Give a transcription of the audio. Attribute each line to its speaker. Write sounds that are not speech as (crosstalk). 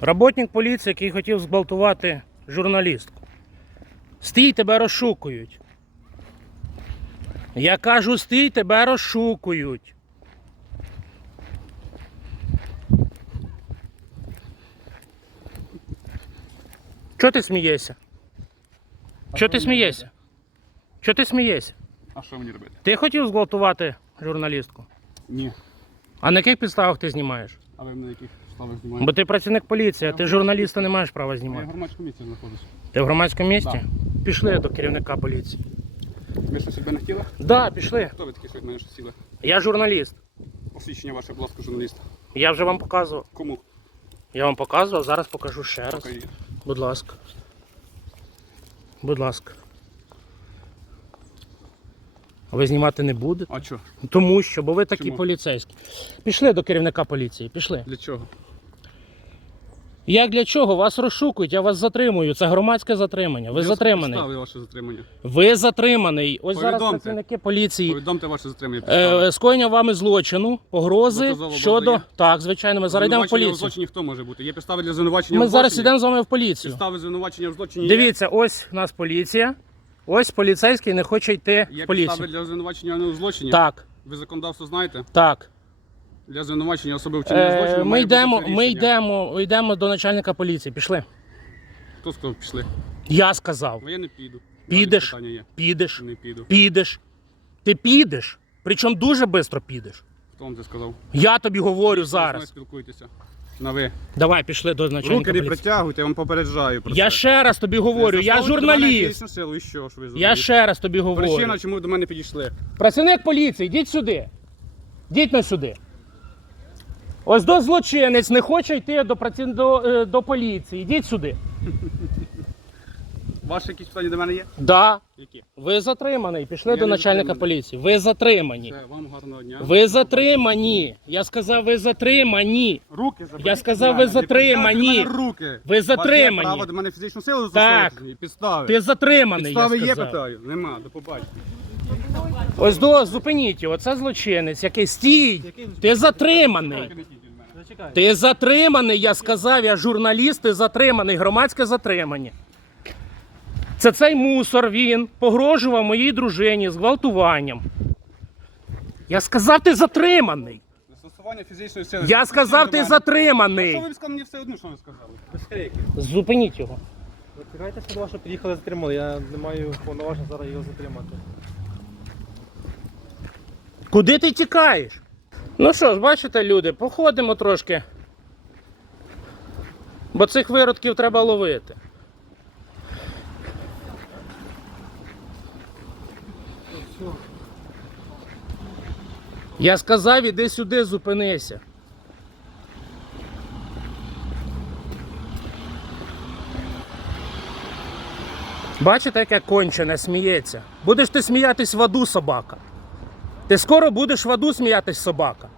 Speaker 1: Работник поліції, який хотів зґвалтувати журналістку. Стій, тебе розшукують. Я кажу, стій, тебе розшукують. Чого ти смієшся? Чого ти смієшся? Чого ти смієшся?
Speaker 2: А що мені робити?
Speaker 1: Ти хотів зґвалтувати журналістку?
Speaker 2: Ні.
Speaker 1: А на яких підставах ти знімаєш?
Speaker 2: А ви на яких ставах знімаєте?
Speaker 1: Бо ти працівник поліції, а ти журналіста не маєш права
Speaker 2: Я в
Speaker 1: знімати.
Speaker 2: громадському місці знаходжусь.
Speaker 1: Ти в громадському місті? Пішли до керівника поліції.
Speaker 2: Ви що себе не хотіли?
Speaker 1: Да, пішли.
Speaker 2: Хто ви такі, що від мене щось сіли?
Speaker 1: Я журналіст.
Speaker 2: Посвідчення ваше, будь ласка, журналіста.
Speaker 1: Я вже вам показував.
Speaker 2: Кому?
Speaker 1: Я вам показував, зараз покажу ще раз.
Speaker 2: Покажіть.
Speaker 1: Будь ласка. Будь ласка. А ви знімати не будете?
Speaker 2: А що?
Speaker 1: Тому що, бо ви такі
Speaker 2: Чому?
Speaker 1: поліцейські. Пішли до керівника поліції, пішли.
Speaker 2: Для чого?
Speaker 1: Як для чого? Вас розшукують, я вас затримую. Це громадське затримання. Ви
Speaker 2: Я
Speaker 1: затриманий.
Speaker 2: Підстави ваше затримання.
Speaker 1: Ви затриманий. Ось зараз
Speaker 2: Повідомте.
Speaker 1: працівники поліції.
Speaker 2: Повідомте ваше затримання. підстави.
Speaker 1: Е, скоєння вами злочину, погрози
Speaker 2: Доказова база
Speaker 1: щодо.
Speaker 2: є?
Speaker 1: Так, звичайно, ми зараз йдемо в
Speaker 2: Звинувачення в
Speaker 1: поліцію.
Speaker 2: злочині хто може бути? Є підстави для звинувачення
Speaker 1: Ми
Speaker 2: в
Speaker 1: зараз
Speaker 2: злочині?
Speaker 1: йдемо з вами в поліцію.
Speaker 2: Підстави звинувачення в злочині
Speaker 1: Дивіться, ось у нас поліція. Ось поліцейський не хоче йти
Speaker 2: є? Є
Speaker 1: в
Speaker 2: підстави
Speaker 1: поліцію.
Speaker 2: для звинувачення в злочині?
Speaker 1: Так,
Speaker 2: Ви законодавство знаєте?
Speaker 1: так.
Speaker 2: Для звинувачення особи вчинення
Speaker 1: Е,
Speaker 2: злочину
Speaker 1: ми
Speaker 2: має бути
Speaker 1: йдемо,
Speaker 2: це
Speaker 1: ми
Speaker 2: рішення.
Speaker 1: йдемо, йдемо до начальника поліції. Пішли.
Speaker 2: Хто сказав пішли?
Speaker 1: Я сказав.
Speaker 2: Ну, я не піду.
Speaker 1: Підеш.
Speaker 2: Питання є.
Speaker 1: Підеш,
Speaker 2: Не піду.
Speaker 1: підеш. Ти підеш. Причому дуже швидко підеш.
Speaker 2: Хто вам це сказав?
Speaker 1: Я тобі говорю
Speaker 2: Ви
Speaker 1: зараз.
Speaker 2: спілкуєтеся. На ви.
Speaker 1: Давай, пішли до начальника
Speaker 2: Руки не
Speaker 1: поліції.
Speaker 2: притягуйте, я вам попереджаю про
Speaker 1: Я
Speaker 2: це.
Speaker 1: ще раз тобі говорю, я
Speaker 2: Застосовуйте до мене
Speaker 1: журналіст.
Speaker 2: фізичну силу, і що ж ви
Speaker 1: Я
Speaker 2: зробили?
Speaker 1: ще раз тобі говорю.
Speaker 2: Причина, чому ви до мене підійшли?
Speaker 1: Працівник поліції, йдіть сюди. Йдіть на сюди. Ось до злочинець не хоче йти до, праці... до, е, до поліції. Йдіть сюди. (laughs)
Speaker 2: Ваші якісь питання до мене є?
Speaker 1: Да.
Speaker 2: Які?
Speaker 1: Ви затриманий. Пішли
Speaker 2: Я
Speaker 1: до
Speaker 2: не
Speaker 1: начальника
Speaker 2: затриманий.
Speaker 1: поліції. Ви затримані.
Speaker 2: Все, вам гарного дня.
Speaker 1: Ви затримані. Я сказав, ви затримані.
Speaker 2: Руки заберіть
Speaker 1: Я сказав, ви затримані.
Speaker 2: Руки.
Speaker 1: Ви затримані.
Speaker 2: Вас є право до мене фізичну силу
Speaker 1: Так.
Speaker 2: Підстави.
Speaker 1: Ти затриманий.
Speaker 2: Підстави
Speaker 1: я
Speaker 2: є,
Speaker 1: сказав.
Speaker 2: питаю? Нема, до побачення.
Speaker 1: Ось до зупиніть його. Це злочинець, який стій. Ти затриманий. Ти затриманий, я сказав, я журналіст, ти затриманий, громадське затримання. Це цей мусор він погрожував моїй дружині зґвалтуванням. Я сказав, ти затриманий.
Speaker 2: Застосування фізичної сили.
Speaker 1: Я сказав, ти затриманий.
Speaker 2: Що ви сказали мені все одно, що ви сказали?
Speaker 1: Зупиніть його.
Speaker 3: Викликайте сюди, що приїхали затримали. Я не маю повноважень зараз його затримати.
Speaker 1: Куди ти тікаєш? Ну що ж, бачите, люди, походимо трошки. Бо цих виродків треба ловити. Я сказав, іди сюди, зупинися. Бачите, яке кончене сміється? Будеш ти сміятись в аду, собака. Ти скоро будеш в аду сміятись, собака.